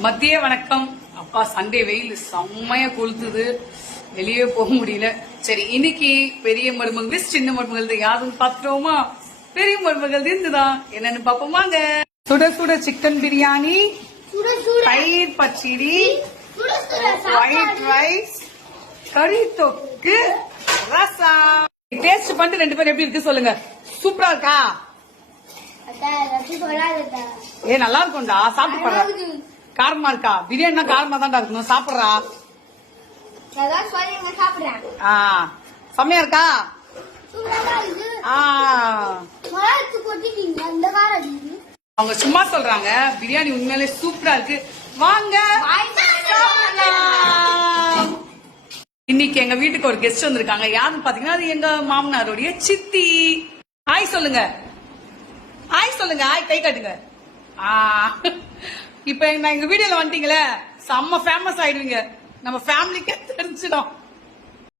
மதிய வணக்கம். அப்பா சண்டே வெயில் செம்மையா கொளுத்துது, வெளியே போக முடியல. சரி, இன்னைக்கு பெரிய மருமகள் சின்ன மருமகள் யாருன்னு பாத்துட்டோமா? பெரிய மருமகள் இருந்துதான் என்னன்னு பாப்போமாங்க. சுட சுட சிக்கன் பிரியாணி, தயிர் பச்சடி, ஒயிட் ரைஸ், கறி தொக்கு, ரசம். டேஸ்ட் பண்ணிட்டு 2 பேரும் எப்படி இருக்கு சொல்லுங்க. சூப்பரா இருக்கா? நல்லா இருக்கும்டா, சாப்பிட்டு பாரு. காரமா இருக்கா? பிரியாணி காரமா தான் இருக்கணும், சாப்பிடுறா. செம்மையா இருக்கா? அவங்க சும்மா சொல்றாங்க, பிரியாணி உண்மையிலே சூப்பரா இருக்கு. வாங்க இன்னைக்கு எங்க வீட்டுக்கு ஒரு கெஸ்ட் வந்திருக்காங்க. யாருன்னு பாத்தீங்கன்னா அது எங்க மாமனாருடைய சித்தி. ஹாய் சொல்லுங்க, ஹாய் சொல்லுங்க, ஹாய் கை காட்டுங்க. இப்ப எங்க வீடியோல வந்துட்டீங்களே, செம்ம ஃபேமஸ் ஆயிடுவீங்க, நம்ம ஃபேமிலிக்கே தெரிஞ்சிடும்.